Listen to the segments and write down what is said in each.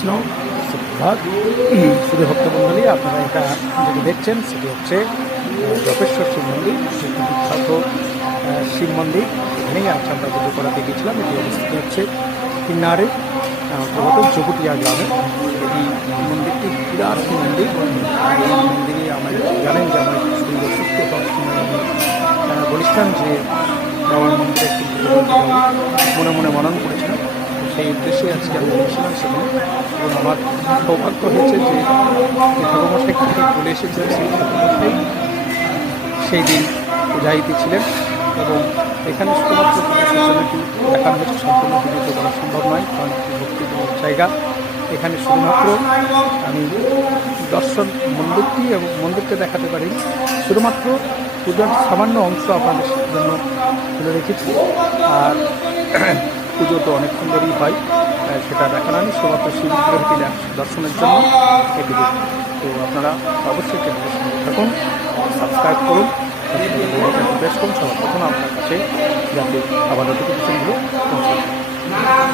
কৃষ্ণ সুপ্রভাত। শুধু ভক্তমণ্ডলী, আপনারা এটা যেটি দেখছেন সেটি হচ্ছে জপেশ্বর শিব মন্দির, যেটি বিখ্যাত শিব মন্দির। এখানেই আজ আমরা পুজো করাতে গিয়েছিলাম। এটি অবস্থিত হচ্ছে কিন্নারে অন্তর্গত জগুটিয়া গ্রামে। এই মন্দিরটি বিরাট মন্দির। আর এই মন্দিরে আমার জানেন যে আমার শরীর অসুস্থ হওয়ার সময় আমি বলেছিলাম যে বাবার মন্দিরে একটি পুজো করতে যাবো, মনে মনে মনন করেছিলাম। সেই উদ্দেশ্যে আজকে আমি গিয়েছিলাম সেখানে, এবং আমার সৌভাগ্য হয়েছে যে ঠাকুরমশাই থেকে চলে এসেছেন। সেই ঠাকুরমশাই সেই দিন পূজাইতে ছিলেন, এবং এখানে শুধুমাত্র সূচনাটি দেখানো হচ্ছে। সম্পূর্ণ পুজো করা সম্ভব নয়, কারণ একটি ভক্তিপূর্ণ জায়গা। এখানে শুধুমাত্র আমি দর্শন মন্দিরটি এবং মন্দিরকে দেখাতে পারিনি, শুধুমাত্র পুজোর সামান্য অংশ আপনাদের জন্য তুলে রেখেছি। আর পুজো তো অনেকক্ষণ ধরেই হয়, সেটা দেখানো নেই, শুধুমাত্র শিব বিগ্রহটি দর্শনের জন্য এটুকু। তো আপনারা অবশ্যই চ্যানেলের সঙ্গে থাকুন, সাবস্ক্রাইব করুন, বেশ করুন সবার প্রথম আপনার কাছে, যাতে আবার নোটিফিকেশনগুলো পৌঁছে।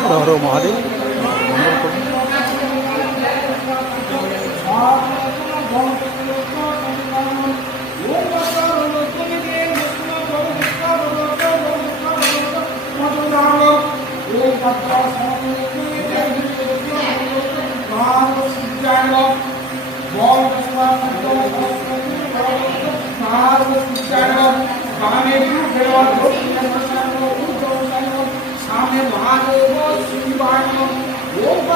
হর হর মহাদেব, মঙ্গল করুন। सामने महादेव शिवाय ओम